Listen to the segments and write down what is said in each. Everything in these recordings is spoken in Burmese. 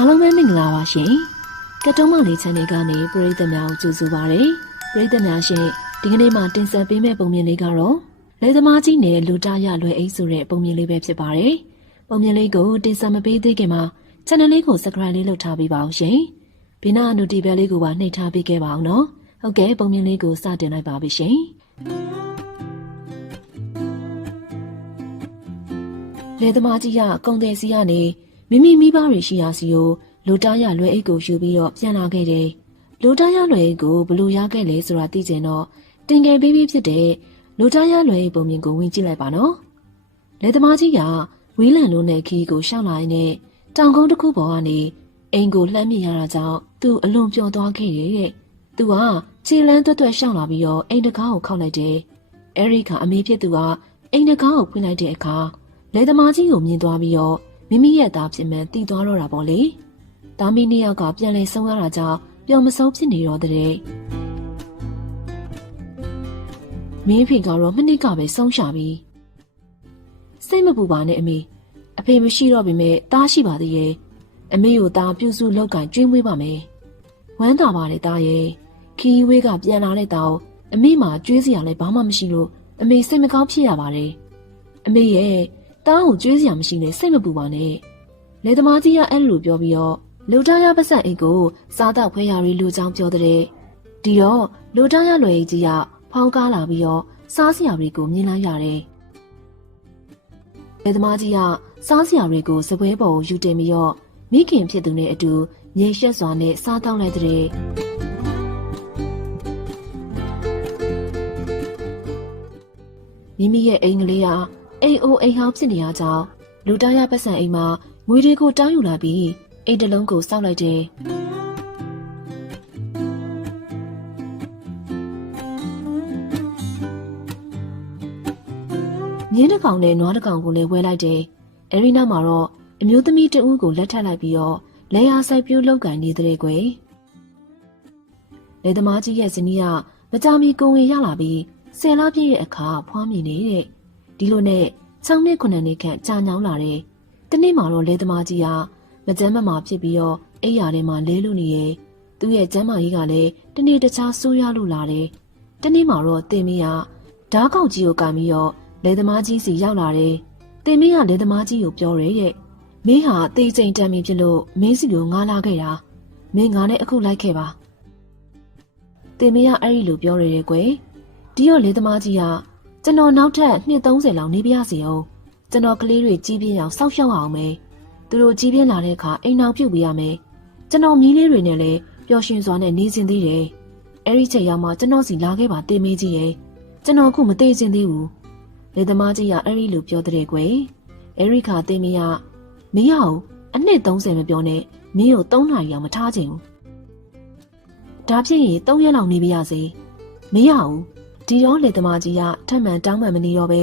အားလုံးပဲမင်္ဂလာပါရှင်ကတ်တုံးမလေး channel ကနေပရိသတ်များကိုကြိုဆိုပါရစေပရိသတ်များရှင်ဒီကနေ့မှတင်ဆက်ပေးမယ့်ပုံမြင်လေးကတော့လေသမားကြီးနဲ့လူတာရလွယ်အိတ်ဆိုတဲ့ပုံမြင်လေးပဲဖြစ်ပါတယ်ပုံမြင်လေးကိုတင်ဆက်မပေးသေးခင်မှာ channel လေးကို subscribe လေးလုပ်ထားပေးပါအောင်ရှင်ဘေးနား notification လေးကိုပါနှိပ်ထားပေးခဲ့ပါအောင်နော်ဟုတ်ကဲ့ပုံမြင်လေးကိုစတင်လိုက်ပါပြီရှင်လေသမားကြီးကကုံတယ်စီကနေ မိမိမိဘတွေရှိရာစီကိုလူတားရလွယ်အိတ်ကိုယူပြီးတော့ပြန်လာခဲ့တယ်။လူတားရလွယ်အိတ်ကိုဘလို့ရခဲ့လဲဆိုတာသိကျင်တော့တင်ငယ်ပေးပြီးဖြစ်တဲ့လူတားရလွယ်အိတ်ပုံမြင်ကိုဝင်ကြည့်လိုက်ပါနော်။လေသမားကြီးကဝီးလန်လုံးနဲ့ခီးကိုရှောက်လာရင်းနဲ့တောင်ကုန်းတစ်ခုပေါ်ကနေအိမ်ကိုလှမ်းမြင်ရတာကြောင့်သူအလွန်ပျော်သွားခဲ့တယ်တဲ့။သူကခြေလန်းတွတ်တွတ်ရှောက်လာပြီးတော့အိမ်တကားကိုခောက်လိုက်တယ်။အဲရိကအမေဖြစ်သူကအိမ်တကားကိုဖွင့်လိုက်တဲ့အခါလေသမားကြီးကိုမြင်သွားပြီးတော့ မိမိရဲ့သားဖြစ်မှန်တည်သွားတော့တာပေါ့လေ။သားမီးနှစ်ယောက်ကပြန်လဲဆုံးရတာကြောင့်ပျော်မဆုံးဖြစ်နေတော့တဲ့။မင်းဖေကတော့မနစ်ကပဲဆုံးရှာပြီ။စိတ်မပူပါနဲ့အမေ။အဖေမရှိတော့ပေမဲ့သားရှိပါသေးရဲ့။အမေကိုသားပြုစုလောက်ကင်ကျွေးမွေးပါမယ်။ဝမ်းသာပါလေသားရဲ့။ခီးဝေးကပြန်လာတဲ့တောင်အမေမှကျွေးစရာလည်းဘာမှမရှိလို့အမေစိတ်မကောင်းဖြစ်ရပါတယ်။အမေရဲ့ တားကိုကြွေးစရာမရှိနဲ့စိတ်မပူပါနဲ့လေသမားကြီးကအဲ့လိုပြောပြီးတော့လူတားရပတ်စံအိတ်ကိုစားတော့ဖွဲရရီလူချောင်းပြောတဲ့ဒီတော့လူတားရလွယ်ကြီးကဖောင်းကားလာပြီးတော့စားစရာတွေကိုမြင်လိုက်ရတယ်လေသမားကြီးကစားစရာတွေကိုစပွဲပေါ်ကိုယူတင်ပြီးတော့မိခင်ဖြစ်သူနဲ့အတူငြိမ်ရှက်စွာနဲ့စားတောင်းလိုက်တဲ့မိမိရဲ့အိမ်ကလေးဟာ အိမ်အိုအိမ်ဟောင်းဖြစ်နေရကြောင်းလူတားရပတ်စံအိမ်မှာငွေတွေကိုတောင်းယူလာပြီးအိမ်တစ်လုံးကိုစောက်လိုက်တယ်။မြင်းတစ်ကောင်နဲ့နွားတစ်ကောင်ကိုလည်းဝဲလိုက်တယ်။အဲဒီနောက်မှာတော့အမျိုးသမီးတဦးကိုလက်ထပ်လိုက်ပြီးတော့လေယာဆိုင်ပြိုးလောက်ကန်နေတဲ့ကွယ်။လေသမားကြီးရဲ့ဇနီးကမကြမီကိုဝင်ရလာပြီးဆယ်လပြည့်ရဲ့အခါဖွားမြင်နေတဲ့ ဒီလိုနဲ့6နှစ်9နှစ်ခန့်ကြာညောင်းလာတယ်။တနေ့မှတော့လဲသမားကြီးကမကြမ်းမမာဖြစ်ပြီးတော့အိယာထဲမှာလဲလို့နေရဲ့သူ့ရဲ့ကျမ်းမာရေးကလည်းတနေ့တခြားဆိုးရလို့လာတယ်။တနေ့မှတော့တင်မီကဓားကောက်ကြီးကိုကင်ပြီးတော့လဲသမားကြီးစီရောက်လာတယ်။တင်မီကလဲသမားကြီးကိုပြောရဲတဲ့။မင်းဟာတေးချိန်တမ်းပြီဖြစ်လို့မင်းစီကိုငားလာခဲ့တာ။မင်းငါနဲ့အခုလိုက်ခဲ့ပါ။တင်မီကအဲ့ဒီလိုပြောရဲတဲ့ကွယ်။ဒီတော့လဲသမားကြီးက ကျွန်တော်နောက်ထပ်နှစ်30လောက်နေပြရစီအောင်ကျွန်တော်ကလေးတွေကြီးပြင်းအောင်စောက်ရှောက်အောင်မယ်သူတို့ကြီးပြင်းလာတဲ့အခါအိမ်အောင်ပြုတ်ပေးရမယ်ကျွန်တော်မြီးလေးတွေနဲ့လည်းပျော်ရွှင်စွာနဲ့နေစဉ်သေးတယ်အဲ့ဒီချိန်ရောက်မှကျွန်တော်စီလာခဲ့ပါတင်မေးကြီးရဲ့ကျွန်တော်အခုမသေးခြင်းသေးဘူးလေသမားကြီးကအဲ့ဒီလိုပြောတဲ့ကွယ်အဲ့ဒီခါတင်မေးကမင်းအောင်အနှစ်30မပြောနဲ့မင်းကို3နာရီအောင်မထားချင်ဘူးဒါဖြစ်ရင်3ရက်လောက်နေပြရစေမရဘူး ဒီရောလေသမားကြီးကထပ်မံတောင်းပန်မနေတော့ပဲ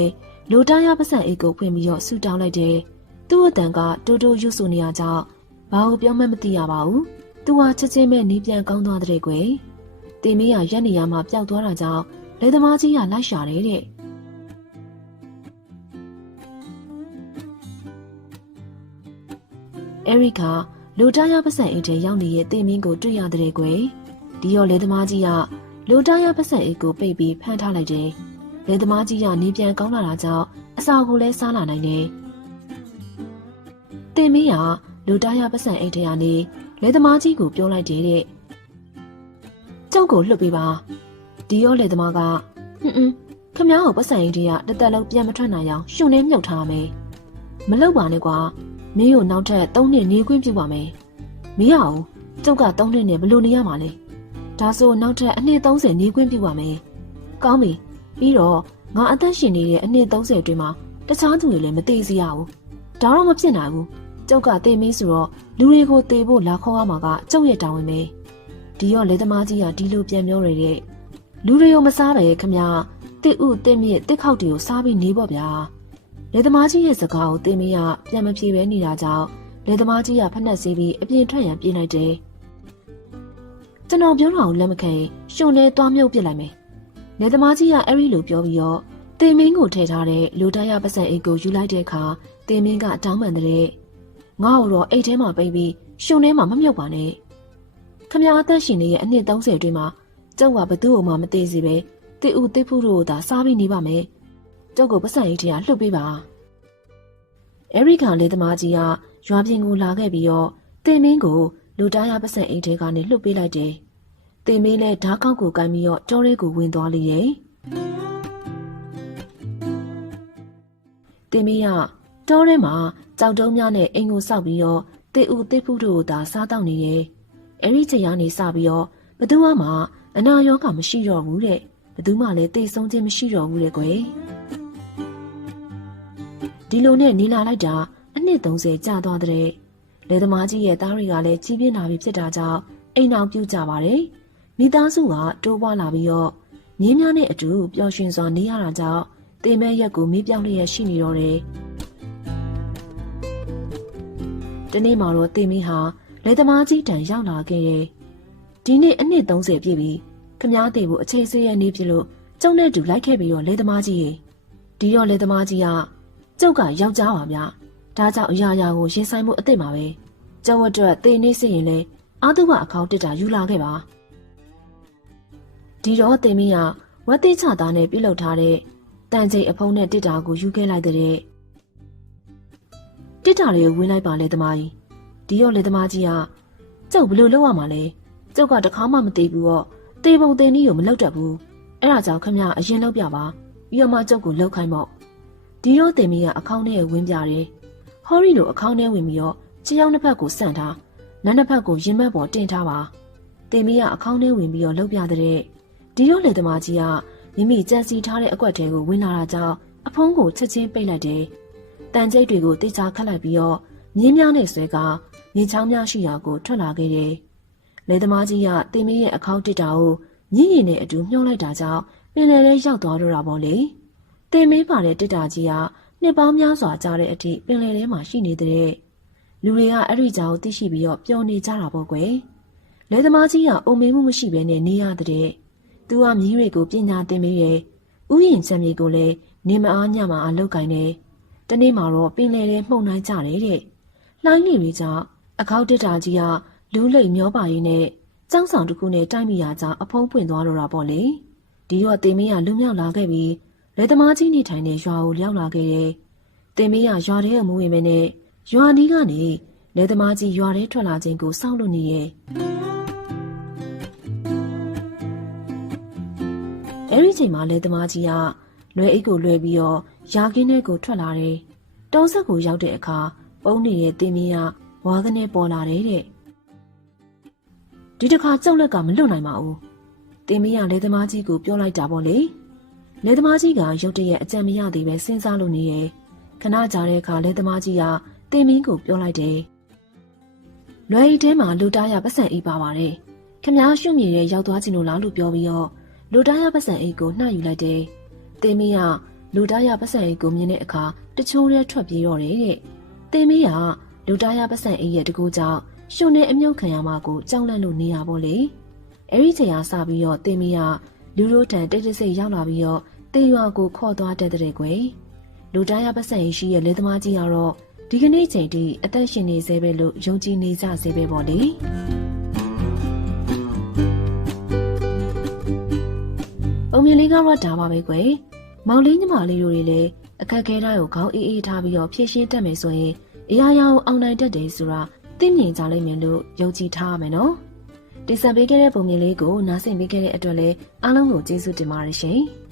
လိုတားရပတ်စံအိတ်ကိုဖွင့်ပြီးတော့ဆူတောင်းလိုက်တယ်။သူ့အတန်ကတိုးတိုးရွတ်ဆိုနေရကြောင်းဘာလို့ပြောမှမသိရပါဘူး။သူဟာချက်ချင်းပဲနီးပြန်ကောင်းသွားတဲ့ကွယ်။တင်မေးရရက်နေရမှာပျောက်သွားတာကြောင့်လေသမားကြီးကလိုက်ရှာတယ်တဲ့။အဲရိကလိုတားရပတ်စံအိတ်ထဲရောက်နေတဲ့တင်မင်းကိုတွေ့ရတဲ့ကွယ်။ဒီရောလေသမားကြီးက လိုတားရပတ်စံအိတ်ကိုပိတ်ပြီးဖမ်းထားလိုက်တယ်။လေသမားကြီးကနေပြန်ကောင်းလာတာကြောင့်အစာကိုလည်းစားလာနိုင်တယ်။တင်မင်းကလိုတားရပတ်စံအိတ်ထဲကနေလေသမားကြီးကိုပြောလိုက်တယ်တဲ့။ကြောက်ကိုလွတ်ပေးပါ။ဒီရောလေသမားကဟွန်းဟွန်းခမ ्या ကိုပတ်စံအိတ်တွေကတသက်လုံးပြန်မထွက်နိုင်အောင်ရှင်နေမြုပ်ထားမယ်။မလုပ်ပါနဲ့ကွာ။မင်းကိုနောက်ထပ်၃နှစ်နေခွင့်ပြုပါမယ်။မရအောင်ကျုပ်က၃နှစ်နဲ့ဘလို့နေရမှာလဲ။ ဒါဆိုနောက်ထပ်အနှစ်30နေခွင့်ပြုပါမယ်။ကောင်းပြီ။ပြီးတော့ငါအသက်ရှင်နေတဲ့အနှစ်30အတွင်းမှာတခြားသူတွေလည်းမသေးစေရဘူး။ဒါတော့မဖြစ်နိုင်ဘူး။ကျုပ်ကတေမင်းဆိုတော့လူတွေကိုတေဖို့လာခေါ်ရမှာကကျုပ်ရဲ့တာဝန်ပဲ။ဒီတော့လေသမားကြီးကဒီလိုပြန်ပြောရတဲ့လူတွေကိုမစားပဲခမတစ်ဥတစ်မြစ်တစ်ခေါက်တွေကိုစားပြီးနေပေါ့ဗျာ။လေသမားကြီးရဲ့စကားကိုတေမင်းကပြန်မပြေပဲနေတာကြောင့်လေသမားကြီးကဖက်နှက်စေးပြီးအပြင်ထွက်ရန်ပြေးလိုက်တယ်။ ကျွန်တော်ပြောတာကိုလက်မခံရင်ရှင်လဲသွားမြုပ်ပစ်လိုက်မယ်။လေသမားကြီးကအဲ့ဒီလိုပြောပြီးတော့တင်မင်းကိုထည့်ထားတဲ့လူတရပတ်စံအိတ်ကိုယူလိုက်တဲ့အခါတင်မင်းကတောင်းပန်တဲ့ငါ့ကိုတော့အိတ်ထဲမှာပိတ်ပြီးရှုံထဲမှာမမြုပ်ပါနဲ့ခမရအသက်ရှင်နေရဲ့အနှစ်30အတွင်းမှာကျုပ်ကဘသူ့ကိုမှမသေးစေပဲတိဥတိဖုတို့ကိုသာစားပြီးနေပါမယ်ကျုပ်ကိုပတ်စံအိတ်ထဲကလှုပ်ပေးပါအဲရိကန်လေသမားကြီးကရွာပြင်ကိုလာခဲ့ပြီးတော့တင်မင်းကို လူတားရပတ်စံအိတ်ထဲကနေလှုပ်ပေးလိုက်တယ်တင်မင်းလည်းဓာတ်ကောက်ကိုကန်ပြီးတော့ကြောထဲကိုဝင်သွားလေတယ်တင်မင်းကတောထဲမှာကြောက်တုံးများနဲ့အိမ်ကိုစောက်ပြီးတော့တေဥတေဖုတို့ကိုသာစားတော့နေတယ်အဲ့ဒီချိန်ကနေစပြီးတော့ဘသူမှအနာရောဂါမရှိတော့ဘူးတဲ့ဘသူမှလည်းတိတ်ဆုံးခြင်းမရှိတော့ဘူးတဲ့ကွယ်ဒီလိုနဲ့နေလာလိုက်တာအနှစ်30ကြာသွားတဲ့ လေသမားကြီးရဲ့သားတွေကလည်းကြီးပြင်းလာပြီဖြစ်တာကြောင့်အိမ်အောင်ပြုတ်ကြပါတယ်မိသားစုကတိုးပွားလာပြီးတော့မြင်းများနဲ့အတူပျော်ရွှင်စွာနေရတာကြောင့်တင်မဲ့ရက်ကိုမေးပြောင်းလျက်ရှိနေတော့တယ်တနေ့မှတော့တင်မင်းဟာလေသမားကြီးတန်ရောက်လာခဲ့တယ်ဒီနေ့အနှစ်30ပြည့်ပြီခမားသေးဖို့အခြေဆေးရနေပြီလို့ကျုံနဲ့တူလိုက်ခဲ့ပြီးတော့လေသမားကြီးရေဒီတော့လေသမားကြီးကကျုပ်ကယောက်ျားပါဗျ ဒါကြောင့်အရာရာကိုရင်ဆိုင်မှုအစ်စ်မှာပဲကျုပ်အတွက်တေနေစစ်ရင်လဲအာသူကအခေါင်းတစ်တာယူလာခဲ့ပါဒီတော့တင်မင်းကဝက်တိချသားနဲ့ပြုတ်လောက်ထားတဲ့တန်ချိန်အဖုံးနဲ့တစ်တာကိုယူခဲ့လိုက်တဲ့တစ်တာတွေကိုဝင်လိုက်ပါလေသမားကြီးဒီတော့လေသမားကြီးကကျုပ်ဘယ်လိုလုပ်ရမှာလဲကျုပ်ကတခါမှမသိဘူးတော့တေပုံတေနည်းကိုမလုပ်တတ်ဘူးအဲ့ဒါကြောင့်ခမရအရင်လုပ်ပြပါပြီးတော့မှကျုပ်ကိုလှုပ်ခိုင်းပေါ့ဒီတော့တင်မီကအခေါင်းထဲဝင်ပြတယ် ဟော်ရီလိုအခေါင်းထဲဝင်ပြီးတော့ခြေယောက်နှစ်ဖက်ကိုဆန့်ထားလက်နှစ်ဖက်ကိုရင်မက်ပေါ်တင်ထားပါတင်မီကအခေါင်းထဲဝင်ပြီးတော့လှုပ်ပြတဲ့ဒီတော့လေသမားကြီးကမိမိကြံစီထားတဲ့အကွက်ထဲကိုဝင်လာတာကြောင့်အဖုံးကိုချက်ချင်းပိတ်လိုက်တယ်တန်ကျိတ်တွေကိုတိကျခတ်လိုက်ပြီးတော့မြင်းများနဲ့ဆွဲကမြေချောင်းများရှိရာကိုထွက်လာခဲ့တယ်လေသမားကြီးကတင်မင်းရဲ့အခေါင်းတစ်တာကိုမြင့်ရင်နဲ့အတူမြှောက်လိုက်တာကြောင့်ပင်လယ်ထဲရောက်သွားတော့တာပေါ့လေတင်မင်းပါတဲ့တစ်တာကြီးက နှစ်ပေါင်းများစွာကြာတဲ့အထိပင်လယ်ထဲမှာရှိနေတဲ့လူတွေကအဲ့ဒီကြောင်သိရှိပြီးတော့ပျော်နေကြတာပေါ့ကွယ်လေသမားကြီးကအုံမေးမှုမရှိဘဲနဲ့နေရတဲ့သူကမြည်တွေကိုပညာသင်ပေးရဲ့ဥယျင်ချမ်းမြေကိုလည်းနေမအားညမအားလောက်ကင်တယ်တနေ့မှာတော့ပင်လယ်ထဲမှုန်နိုင်ကြတယ်တဲ့လှိုင်းနေတွေကြောင့်အခေါက်တစ်တာကြီးကလူးလိမ်မျောပါရင်းနဲ့ကျောင်းဆောင်တစ်ခုနဲ့တိုက်မိရကြောင်းအဖုံးပွင့်သွားတော့တာပေါ့လေဒီတော့တင်မင်းကလူမြောက်လာခဲ့ပြီး လက်သမားကြီးနေထိုင်တဲ့ရွာကိုရောက်လာခဲ့တယ်တင်မင်းကရွာထဲကိုမဝင်မနဲ့ရွာနီးကနေလက်သမားကြီးရွာထဲထွက်လာခြင်းကိုစောင့်လို့နေရဲ့အဲ့ဒီချိန်မှာလက်သမားကြီးကလွယ်အိတ်ကိုလွယ်ပြီးတော့ရာကင်းထဲကိုထွက်လာတယ်တောဆက်ကိုရောက်တဲ့အခါပုံနေတဲ့တင်မင်းကဝါကနေပေါ်လာတယ်တဲ့ဒီတစ်ခါကြောက်လက်ကမလွတ်နိုင်ပါဘူးတင်မင်းကလေသမားကြီးကိုပြောလိုက်တာပေါ့လေ လေသမားကြီးကရုတ်တရက်အကြံမရသေးပဲစဉ်းစားလို့နေရဲ့ခဏကြာတဲ့အခါလေသမားကြီးကတင်မင်းကိုပြောလိုက်တယ်လွယ်ရီထဲမှာလူတားရပတ်စံအိပ်ပါပါတယ်ခမားရှုမြင်ရဲ့ရောက်သွားခြင်းလို့လားလို့ပြောပြီးတော့လူတားရပတ်စံအိပ်ကိုနှှက်ယူလိုက်တယ်တင်မင်းကလူတားရပတ်စံအိပ်ကိုမြင်တဲ့အခါတချိုးရဲထွက်ပြေးတော့တယ်တဲ့တင်မင်းကလူတားရပတ်စံအိပ်ရဲ့တကူကြောင့်ရှုံနဲ့အမြုပ်ခံရမှာကိုကြောက်လန့်လို့နေရပါလေအဲ့ဒီချိန်ကစပြီးတော့တင်မီကလူတို့တန်တိတ်တိတ်ဆိတ်ရောက်လာပြီးတော့ တေရွာကိုခေါ်သွားတတ်တဲ့ကွယ်လူတိုင်းရပတ်စံရှိရဲ့လေသမားကြီးကတော့ဒီကနေ့ချိန်ထိအသက်ရှင်နေသေးပဲလို့ယုံကြည်နေကြသေးပဲပေါ့လေပုံမြင်လေးကတော့ဒါပါပဲကွယ်မောင်လေးညီမလေးတို့တွေလည်းအခက်ခဲတိုင်းကိုခေါင်းအေးအေးထားပြီးတော့ဖြည့်ရှင်းတတ်မယ်ဆိုရင်အရာရာကိုအောင်နိုင်တတ်တယ်ဆိုတာသိမြင်ကြလိမ့်မယ်လို့ယုံကြည်ထားရမယ်နော်။တင်ဆက်ပေးခဲ့တဲ့ပုံမြင်လေးကိုနားဆင်ပေးခဲ့တဲ့အတွက်လည်းအားလုံးကိုကျေးဇူးတင်ပါတယ်ရှင်။